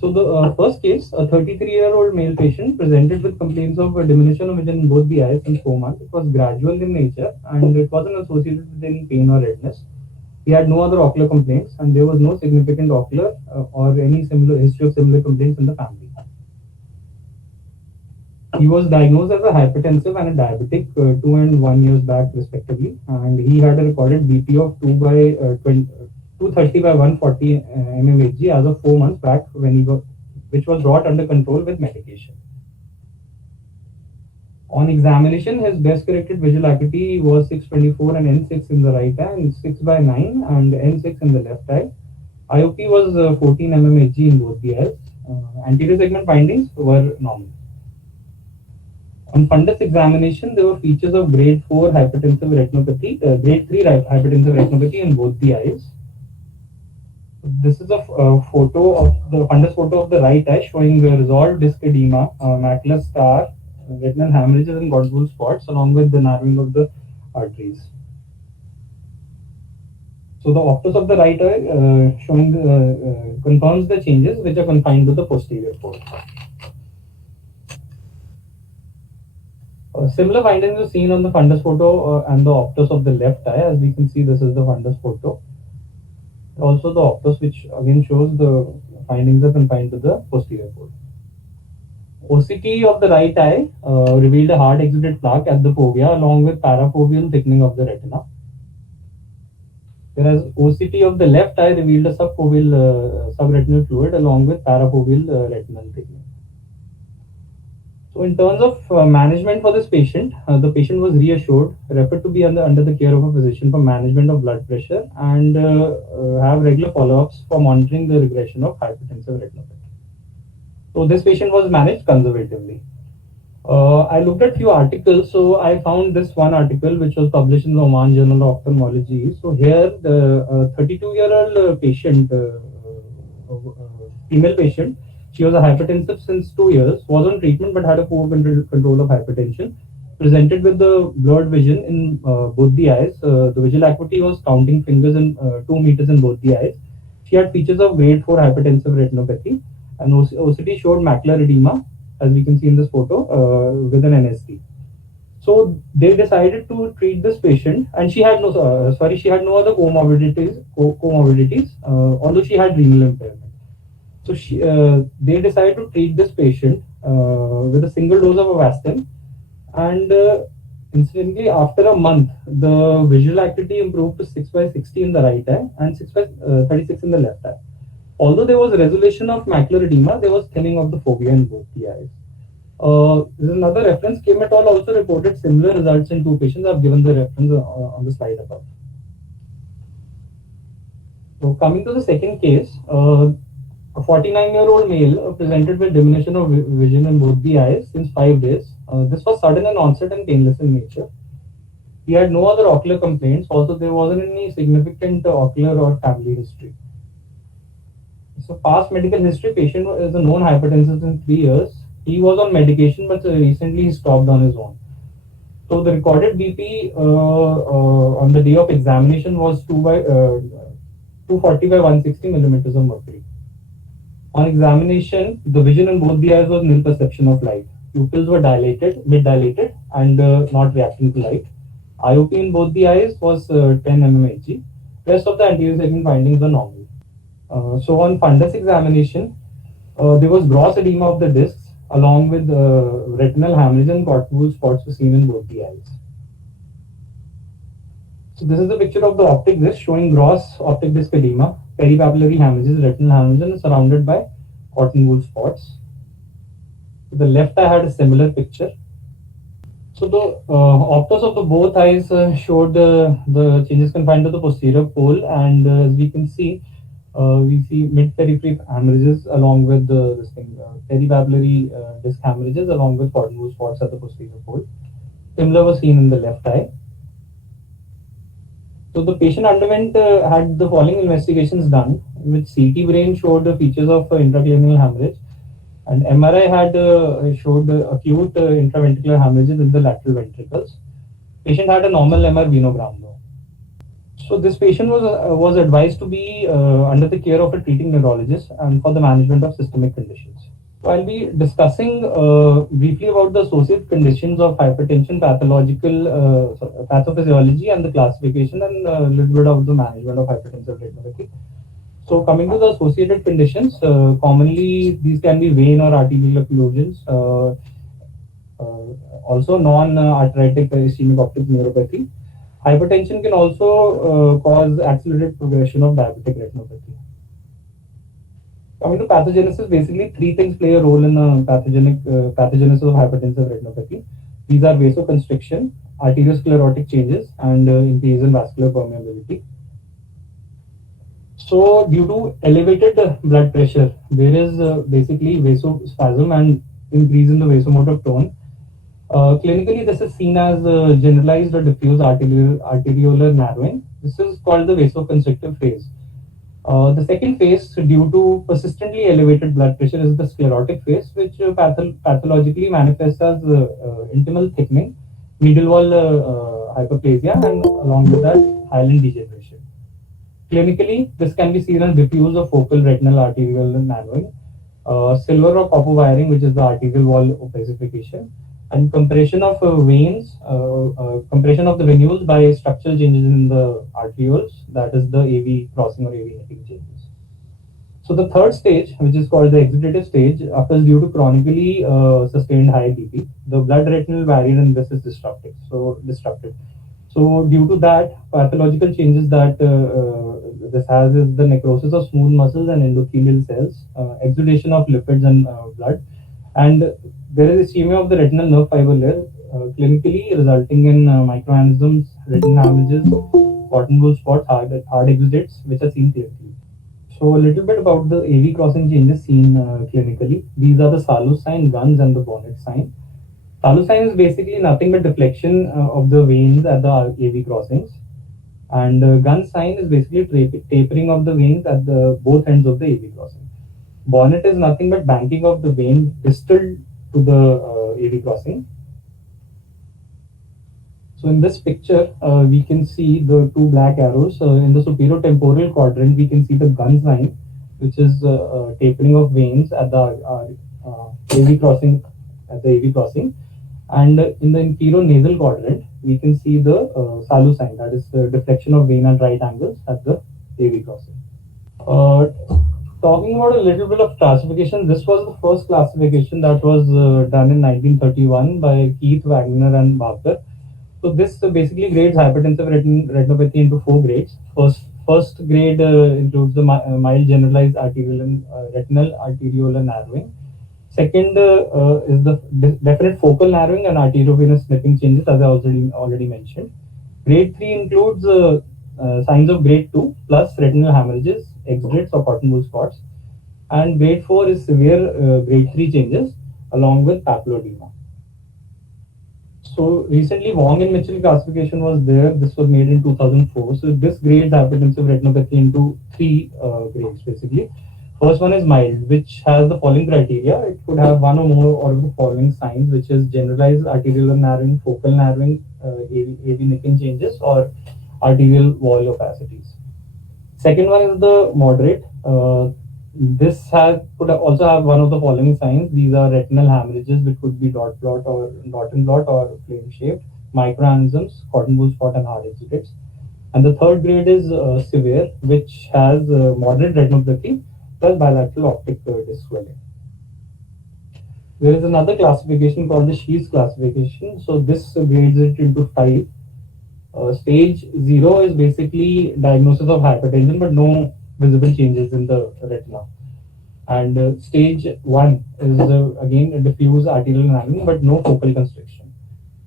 So the first case, a 33-year-old male patient presented with complaints of a diminution of vision in both the eyes in 4 months. It was gradual in nature and it wasn't associated with any pain or redness. He had no other ocular complaints and there was no significant ocular or any similar history of similar complaints in the family. He was diagnosed as a hypertensive and a diabetic 2 and 1 years back, respectively, and he had a recorded BP of 230 by 140 mmHg as of 4 months back which was brought under control with medication. On examination, his best corrected visual acuity was 624 and N6 in the right eye, and 6 by 9 and N6 in the left eye. IOP was 14 mmHg in both the eyes. Anterior segment findings were normal. On fundus examination, there were features of grade 4 hypertensive retinopathy, grade 3 hypertensive retinopathy in both the eyes. This is a photo of the fundus photo of the right eye showing resolved disc edema, macular scar, retinal hemorrhages and cortical spots along with the narrowing of the arteries. So the optus of the right eye showing confirms the changes which are confined to the posterior pole. Similar findings are seen on the fundus photo and the optus of the left eye. As we can see, this is the fundus photo. Also the optus, which again shows the findings are confined to the posterior pole. OCT of the right eye revealed a hard exudate plaque at the fovea along with parafoveal thickening of the retina. Whereas OCT of the left eye revealed a subfoveal subretinal fluid along with parafoveal retinal thickening. So in terms of management for this patient, the patient was reassured, referred to be under the care of a physician for management of blood pressure and have regular follow-ups for monitoring the regression of hypertensive retinopathy. So this patient was managed conservatively. I looked at few articles, so I found this one article which was published in the Oman Journal of Ophthalmology. So here the 32-year-old patient, female patient, she was a hypertensive since 2 years, was on treatment but had a poor control of hypertension, presented with the blurred vision in both the eyes. The visual acuity was counting fingers in 2 meters in both the eyes. She had features of grade 4 hypertensive retinopathy, and OCT showed macular edema, as we can see in this photo, with an NST. So they decided to treat this patient, and she had no other comorbidities, although she had renal impairment. So they decided to treat this patient with a single dose of Avastin, and incidentally, after a month, the visual acuity improved to 6 by 60 in the right eye and 6 by 36 in the left eye. Although there was resolution of macular edema, there was thinning of the fovea in both the eyes. This is another reference. Kim et al. Also reported similar results in 2 patients. I've given the reference on the slide above. So coming to the second case, a 49-year-old male presented with diminution of vision in both the eyes since 5 days. This was sudden in onset and painless in nature. He had no other ocular complaints. Also, there wasn't any significant ocular or family history. So past medical history, patient is a known hypertensive since 3 years. He was on medication, but recently he stopped on his own. So the recorded BP on the day of examination was 240 by 160 millimeters of mercury. On examination, the vision in both the eyes was nil perception of light. Pupils were dilated, mid-dilated, and not reacting to light. IOP in both the eyes was 10 mmHg. Rest of the anterior segment findings were normal. So on fundus examination, there was gross edema of the discs along with retinal hemorrhage and cortical spots were seen in both the eyes. So this is a picture of the optic disc showing gross optic disc edema, peripapillary hemorrhages, retinal hemorrhage, and surrounded by cotton wool spots. So the left eye had a similar picture. So the optus of the both eyes showed the changes confined to the posterior pole, and as we can see, we see mid-periphery hemorrhages along with peripapillary disc hemorrhages along with cotton wool spots at the posterior pole. Similar was seen in the left eye. So the patient underwent had the following investigations done, which CT brain showed the features of intracranial hemorrhage, and MRI had showed acute intraventricular hemorrhages in the lateral ventricles. Patient had a normal MR venogram though. So this patient was advised to be under the care of a treating neurologist and for the management of systemic conditions. So I'll be discussing briefly about the associated conditions of hypertension, pathophysiology, and the classification, and a little bit of the management of hypertensive retinopathy. So coming to the associated conditions, commonly these can be vein or arterial occlusions, also non-arthritic ischemic optic neuropathy. Hypertension can also cause accelerated progression of diabetic retinopathy. Coming to pathogenesis, basically three things play a role in pathogenesis of hypertensive retinopathy. These are vasoconstriction, arteriosclerotic changes, and increase in vascular permeability. So, due to elevated blood pressure, there is basically vasospasm and increase in the vasomotor tone. Clinically, this is seen as generalized or diffuse arteriolar narrowing. This is called the vasoconstrictive phase. The second phase, due to persistently elevated blood pressure, is the sclerotic phase, which pathologically manifests as intimal thickening, medial wall hyperplasia, and along with that, hyaline degeneration. Clinically, this can be seen as diffuse or focal retinal arterial narrowing, silver or copper wiring, which is the arterial wall opacification, and compression of veins, compression of the venules by structural changes in the arterioles, that is the AV crossing or AV netting changes. So the third stage, which is called the exudative stage, occurs due to chronically sustained high BP. The blood retinal barrier in this is disrupted. So due to that, pathological changes that this has is the necrosis of smooth muscles and endothelial cells, exudation of lipids and blood, and there is ischemia of the retinal nerve fiber layer, clinically resulting in microaneurysms, retinal hemorrhages, cotton wool spots, hard exudates, which are seen clinically. So a little bit about the AV crossing changes seen clinically. These are the Salus sign, Guns, and the Bonnet sign. Salus sign is basically nothing but deflection of the veins at the AV crossings, and Gun sign is basically tapering of the veins at the both ends of the AV crossing. Bonnet is nothing but banking of the vein distal to the AV crossing. So in this picture, we can see the two black arrows. In the superior temporal quadrant, we can see the Gun sign, which is tapering of veins at the AV crossing, and in the inferior nasal quadrant, we can see the Salus sign, that is the deflection of vein at right angles at the AV crossing. Talking about a little bit of classification, this was the first classification that was done in 1931 by Keith, Wagner, and Barker. So this basically grades hypertensive retinopathy into 4 grades. First grade includes the mild generalized retinal arteriolar narrowing. Second is the definite focal narrowing and arteriovenous snipping changes, as I already mentioned. Grade 3 includes signs of grade 2 plus retinal hemorrhages, exudates or cotton wool spots. And grade 4 is severe grade 3 changes along with papilledema. So recently Wong and Mitchell classification was there. This was made in 2004. So this grades hypertensive retinopathy into 3 grades basically. First one is mild, which has the following criteria. It could have one or more of the following signs, which is generalized arterial narrowing, focal narrowing, AV nicking changes, or arterial wall opacities. Second one is the moderate. This could also have one of the following signs. These are retinal hemorrhages, which could be dot and blot or flame shaped, microaneurysms, cotton wool spot, and hard exudates. And the third grade is severe, which has moderate retinopathy plus bilateral optic disc swelling. There is another classification called the Sheets classification. So this grades it into 5. Stage 0 is basically diagnosis of hypertension, but no visible changes in the retina. And stage 1 is again a diffuse arterial narrowing, but no focal constriction.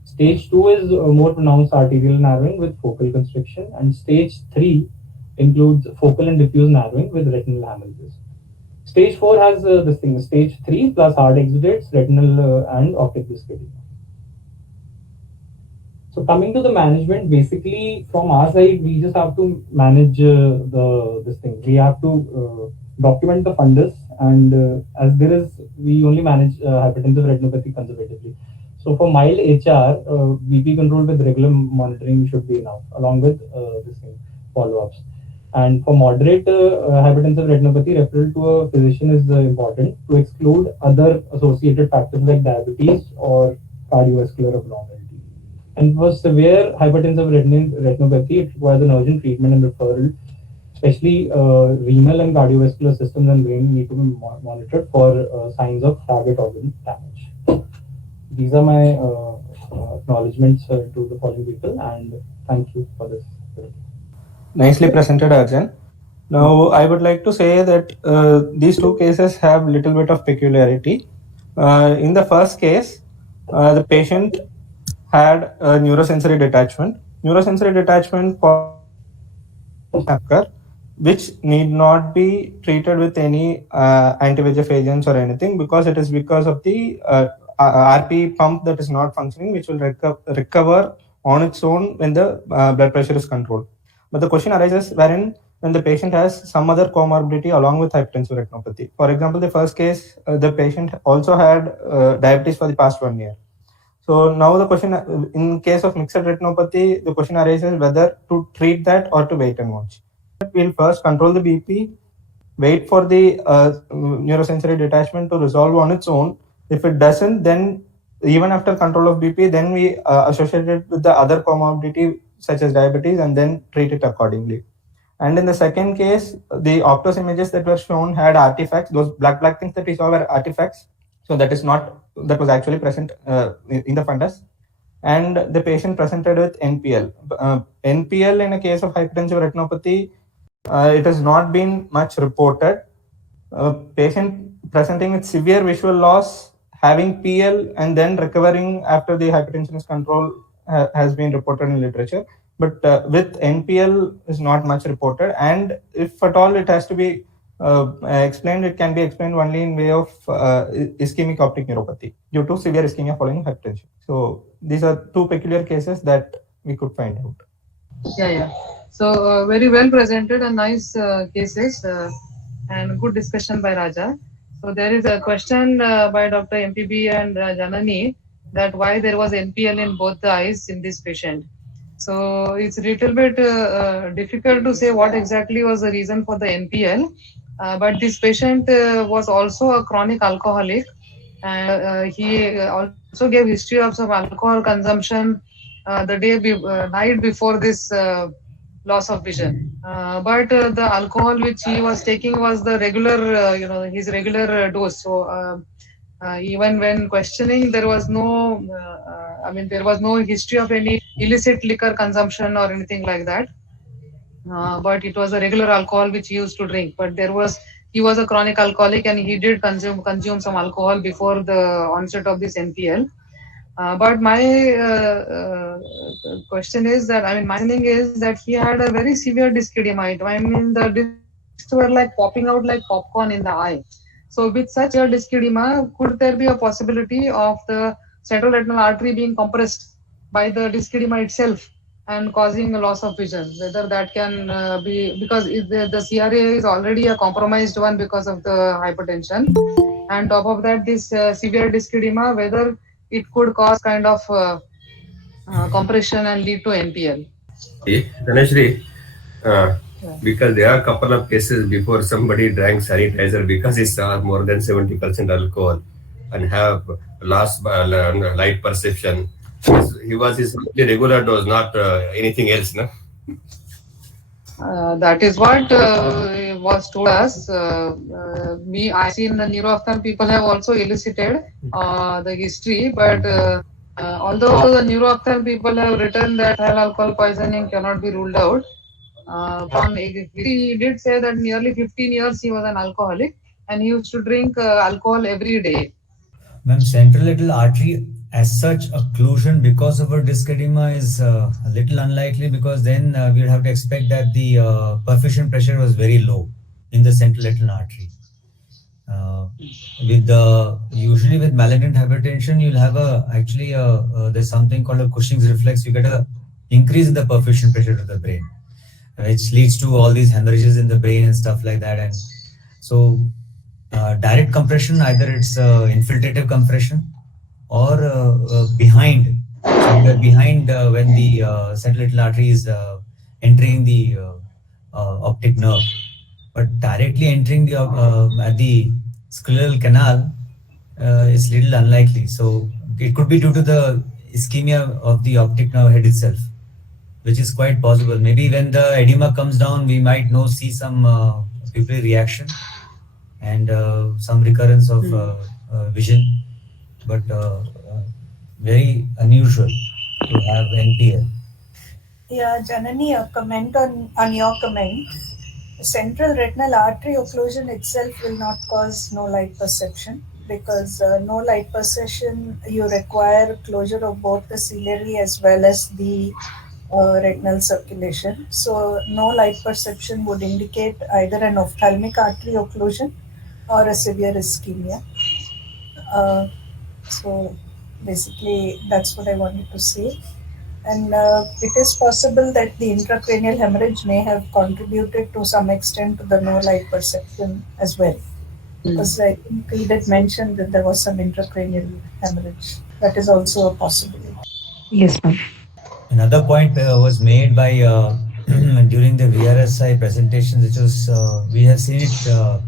Stage 2 is more pronounced arterial narrowing with focal constriction, and stage 3 includes focal and diffuse narrowing with retinal hemorrhages. Stage 4 has this thing, stage 3 plus hard exudates, retinal and optic disc edema. So coming to the management, basically from our side, we just have to manage this thing. We have to document the fundus, and we only manage hypertensive retinopathy conservatively. So for mild HR, BP control with regular monitoring should be enough, along with this thing. follow-ups. And for moderate hypertensive retinopathy, referral to a physician is important to exclude other associated factors like diabetes or cardiovascular abnormality. And for severe hypertensive retinopathy, it requires an urgent treatment and referral, especially renal and cardiovascular systems and brain need to be monitored for signs of target organ damage. These are my acknowledgements to the following people, and thank you for this. Nicely presented, Arjan. Now, I would like to say that these two cases have little bit of peculiarity. In the first case, the patient had a neurosensory detachment. Neurosensory detachment occur, which need not be treated with any anti-VEGF agents or anything, because it is because of the RP pump that is not functioning, which will recover on its own when the blood pressure is controlled. But the question arises wherein when the patient has some other comorbidity along with hypertensive retinopathy. For example, the first case, the patient also had diabetes for the past 1 year. So now the question, in case of mixed retinopathy, the question arises whether to treat that or to wait and watch. We'll first control the BP, wait for the neurosensory detachment to resolve on its own. If it doesn't, then even after control of BP, then we associate it with the other comorbidity such as diabetes and then treat it accordingly. And in the second case, the Optos images that were shown had artifacts. Those black things that we saw were artifacts. So that was actually present in the fundus. And the patient presented with NPL. NPL in a case of hypertensive retinopathy, it has not been much reported. Patient presenting with severe visual loss, having PL, and then recovering after the hypertension is controlled has been reported in literature. But with NPL is not much reported. And if at all it has to be explained, it can be explained only in way of ischemic optic neuropathy due to severe ischemia following hypertension. So these are two peculiar cases that we could find out. Yeah. So very well presented and nice cases and good discussion by Raaja. So there is a question by Dr. MPB and Janani that why there was NPL in both the eyes in this patient. So it's a little bit difficult to say what exactly was the reason for the NPL. But this patient was also a chronic alcoholic, and he also gave history of some alcohol consumption the night before this loss of vision. But the alcohol which he was taking was the regular, his regular dose. So even when questioning, there was no, there was no history of any illicit liquor consumption or anything like that. But it was a regular alcohol which he used to drink. But he was a chronic alcoholic and he did consume some alcohol before the onset of this NPL. But my question is that, my thinking is that he had a very severe disc edema. The discs were like popping out like popcorn in the eye. So with such a disc edema, could there be a possibility of the central retinal artery being compressed by the disc edema itself and causing a loss of vision? Whether that can be, because the CRA is already a compromised one because of the hypertension, and top of that, this severe disc edema, whether it could cause kind of compression and lead to NPL. Ganesh, because there are a couple of cases before somebody drank sanitizer because he saw more than 70% alcohol and have lost light perception. He was his regular dose, not anything else, no? That is what was told us. I seen the neuro-ophthalm people have also elicited the history, but although the neuro-ophthalm people have written that alcohol poisoning cannot be ruled out, he did say that nearly 15 years he was an alcoholic and he used to drink alcohol every day. Ma'am, central retinal artery as such occlusion because of a disc edema is a little unlikely, because then we would have to expect that the perfusion pressure was very low in the central retinal artery. Usually with malignant hypertension, you'll have there's something called a Cushing's reflex. You get a increase in the perfusion pressure to the brain, which leads to all these hemorrhages in the brain and stuff like that. And so direct compression, either it's infiltrative compression or behind. So behind when the central retinal artery is entering the optic nerve. But directly entering the at the scleral canal is little unlikely. So it could be due to the ischemia of the optic nerve head itself, which is quite possible. Maybe when the edema comes down, we might see some pupillary reaction and some recurrence of vision, but very unusual to have NPL. Yeah, Janani, a comment on your comment. Central retinal artery occlusion itself will not cause no light perception, because no light perception, you require closure of both the ciliary as well as the retinal circulation. So no light perception would indicate either an ophthalmic artery occlusion or a severe ischemia. So basically that's what I wanted to say. And it is possible that the intracranial hemorrhage may have contributed to some extent to the no light perception as well. Because I think he did mention that there was some intracranial hemorrhage. That is also a possibility. Yes, ma'am. Another point was made by during the VRSI presentations, which was we have seen it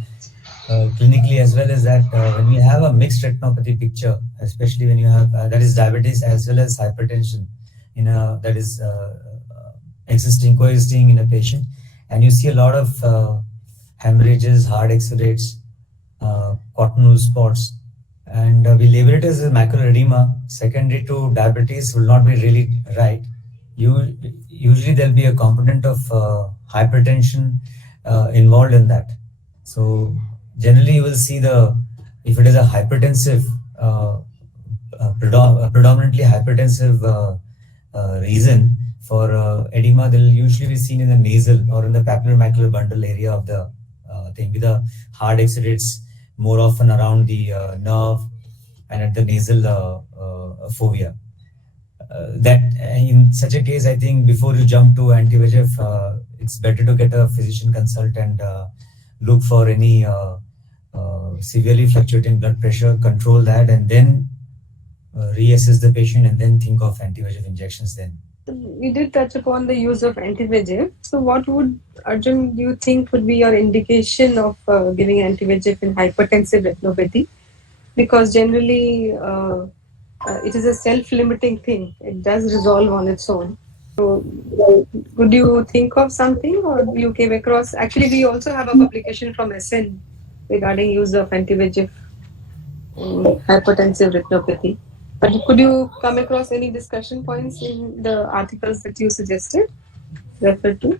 clinically as well, as that when you have a mixed retinopathy picture, especially when you have that is diabetes as well as hypertension in a that is coexisting in a patient, and you see a lot of hemorrhages, hard exudates, cotton wool spots, and we label it as a macular edema secondary to diabetes will not be really right. Usually there'll be a component of hypertension involved in that. So generally you will see if it is a hypertensive, predominantly hypertensive reason for edema, they'll usually be seen in the nasal or in the papillomacular bundle area of the thing, with the hard exudates more often around the nerve and at the nasal fovea. That in such a case, I think before you jump to anti-VEGF, it's better to get a physician consult and look for any severely fluctuating blood pressure, control that, and then reassess the patient and then think of anti-VEGF injections then. We did touch upon the use of anti-VEGF. So what would, Arjun, do you think would be your indication of giving anti-VEGF in hypertensive retinopathy? Because generally it is a self-limiting thing. It does resolve on its own. So would you think of something, or you came across, actually we also have a publication from SN regarding use of anti-VEGF in hypertensive retinopathy. But could you come across any discussion points in the articles that you suggested, referred to?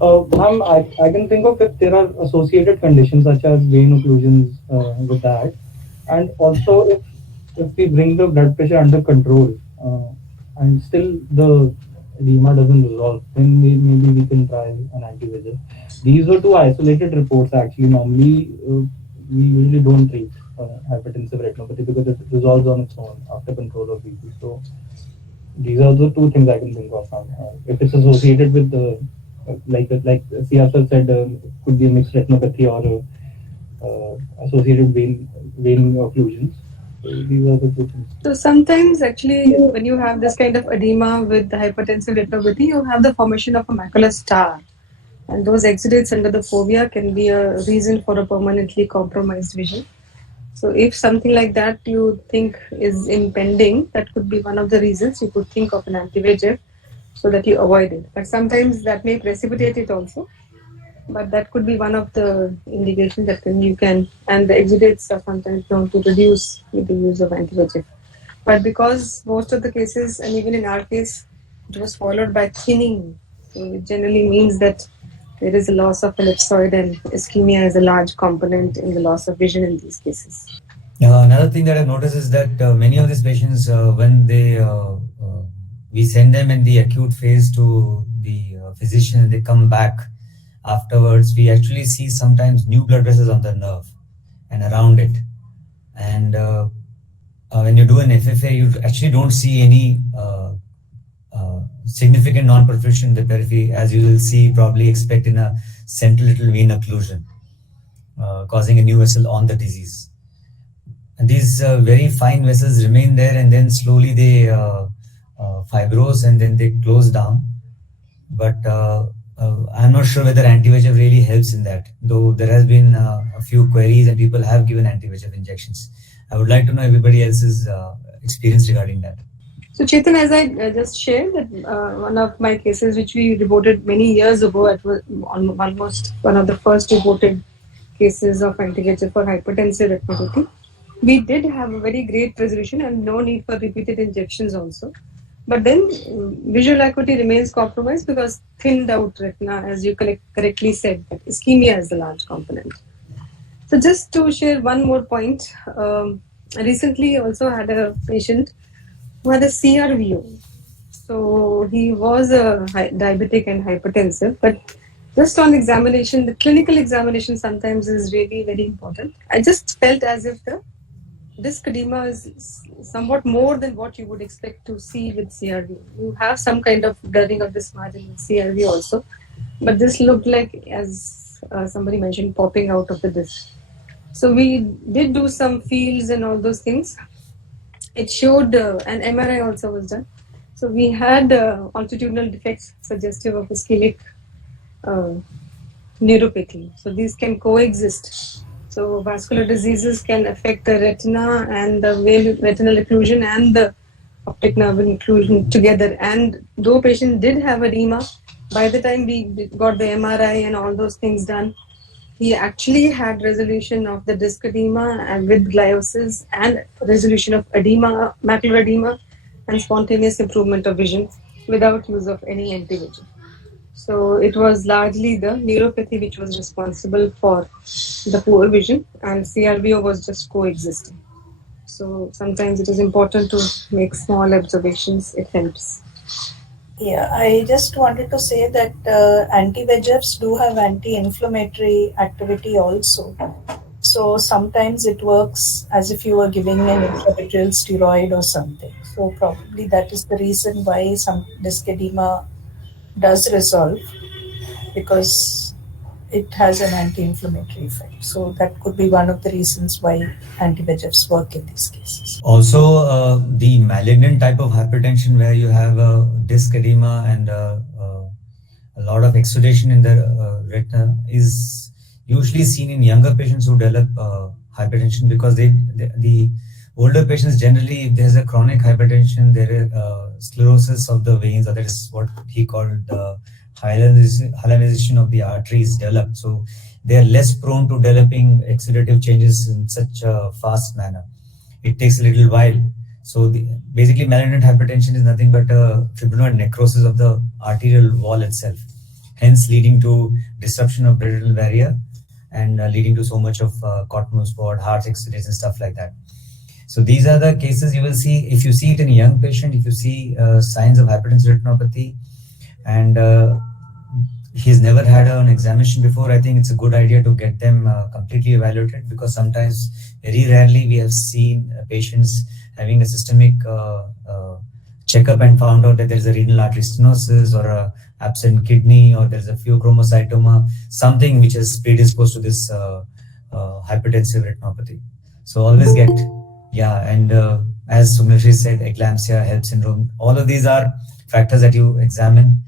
Ma'am, I can think of if there are associated conditions such as vein occlusions with that, and also if we bring the blood pressure under control and still the edema doesn't resolve, then maybe we can try an anti-VEGF. These were two isolated reports actually. Normally, we usually don't treat hypertensive retinopathy because it resolves on its own after control of BP. So these are the two things I can think of. If it's associated with the like Siyasat said, could be a mixed retinopathy or associated vein occlusions. So these are the two things. So sometimes actually when you have this kind of edema with the hypertensive retinopathy, you have the formation of a macular star. And those exudates under the fovea can be a reason for a permanently compromised vision. So if something like that you think is impending, that could be one of the reasons you could think of an anti-VEGF so that you avoid it. But sometimes that may precipitate it also. But that could be one of the indications that you can, and the exudates are sometimes known to reduce with the use of anti-VEGF. But because most of the cases, and even in our case, it was followed by thinning, so it generally means that there is a loss of ellipsoid, and ischemia is a large component in the loss of vision in these cases. Another thing that I've noticed is that many of these patients, when we send them in the acute phase to the physician and they come back afterwards, we actually see sometimes new blood vessels on the nerve and around it. And when you do an FFA, you actually don't see any significant non-perfusion in the periphery, as you will probably expect in a central little vein occlusion, causing a new vessel on the disease. And these very fine vessels remain there, and then slowly they fibrose and then they close down. But I'm not sure whether anti-VEGF really helps in that, though there has been a few queries and people have given anti-VEGF injections. I would like to know everybody else's experience regarding that. So Chetan, as I just shared, that one of my cases which we reported many years ago, it was almost one of the first reported cases of anti-VEGF for hypertensive retinopathy. We did have a very great resolution and no need for repeated injections also. But then visual acuity remains compromised because thinned out retina, as you correctly said, that ischemia is the large component. So just to share one more point, I recently also had a patient who had a CRVO. So he was a diabetic and hypertensive, but just on examination, the clinical examination sometimes is really very important. I just felt as if the disc edema is somewhat more than what you would expect to see with CRV. You have some kind of blurring of this margin with CRV also, but this looked like, as somebody mentioned, popping out of the disc. So we did do some fields and all those things. It showed an MRI also was done. So we had altitudinal defects suggestive of ischemic neuropathy. So these can coexist. So vascular diseases can affect the retina and the retinal occlusion and the optic nerve occlusion together. And though patient did have edema, by the time we got the MRI and all those things done, he actually had resolution of the disc edema and with gliosis and resolution of edema, macular edema, and spontaneous improvement of vision without use of any anti-VEGF. So it was largely the neuropathy which was responsible for the poor vision, and CRVO was just coexisting. So sometimes it is important to make small observations, it helps. Yeah, I just wanted to say that anti-VEGFs do have anti-inflammatory activity also. So sometimes it works as if you were giving an intravitreal steroid or something. So probably that is the reason why some disc edema does resolve, because it has an anti-inflammatory effect. So that could be one of the reasons why anti-VEGFs work in these cases. Also, the malignant type of hypertension where you have a disc edema and a lot of exudation in the retina is usually seen in younger patients who develop hypertension, because the older patients generally, if there's a chronic hypertension, there is sclerosis of the veins, or that is what he called hyalinization of the arteries developed. So they are less prone to developing exudative changes in such a fast manner. It takes a little while. So basically malignant hypertension is nothing but a fibrinoid necrosis of the arterial wall itself, hence leading to disruption of blood barrier and leading to so much of cotton spot, heart exudates and stuff like that. So these are the cases you will see. If you see it in a young patient, if you see signs of hypertensive retinopathy and he's never had an examination before, I think it's a good idea to get them completely evaluated, because sometimes, very rarely, we have seen patients having a systemic checkup and found out that there's a renal artery stenosis or a absent kidney, or there's a pheochromocytoma, something which is predisposed to this hypertensive retinopathy. So always get, and as Sumeshri said, eclampsia, HELP syndrome, all of these are factors that you examine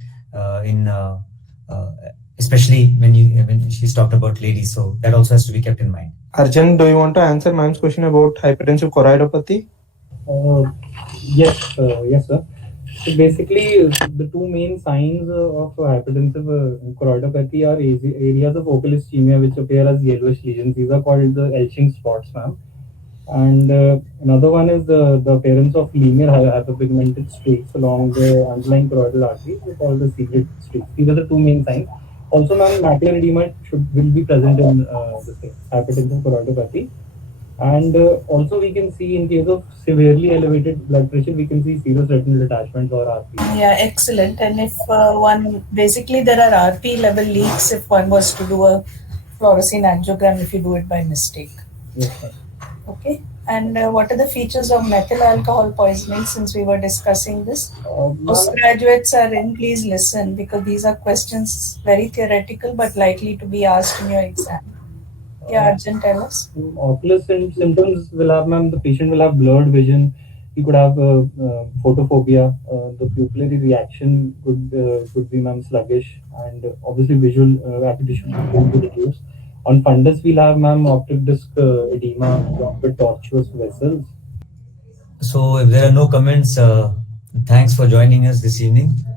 especially when she's talked about ladies. So that also has to be kept in mind. Arjan, do you want to answer ma'am's question about hypertensive choroidopathy? Yes, sir. So basically, the two main signs of hypertensive choroidopathy are areas of focal ischemia which appear as yellowish lesions. These are called the Elching spots, ma'am. And another one is the appearance of linear hyperpigmented streaks along the underlying choroidal artery, called the secret streaks. These are the two main signs. Also, ma'am, macular edema will be present in this hypertensive choroidopathy. And also we can see in case of severely elevated blood pressure, we can see serous retinal detachments or RP. Yeah, excellent. And if basically there are RP level leaks if one was to do a fluorescein angiogram if you do it by mistake. Yes, sir. Okay. And what are the features of methyl alcohol poisoning, since we were discussing this? Postgraduates are in, please listen, because these are questions very theoretical but likely to be asked in your exam. Yeah, Arjan, tell us. Ocular symptoms will have, ma'am, the patient will have blurred vision, he could have photophobia. The pupillary reaction could be, ma'am, sluggish, and obviously visual acuity should be going to reduce. On fundus, we'll have, ma'am, optic disc edema with tortuous vessels. So if there are no comments, thanks for joining us this evening.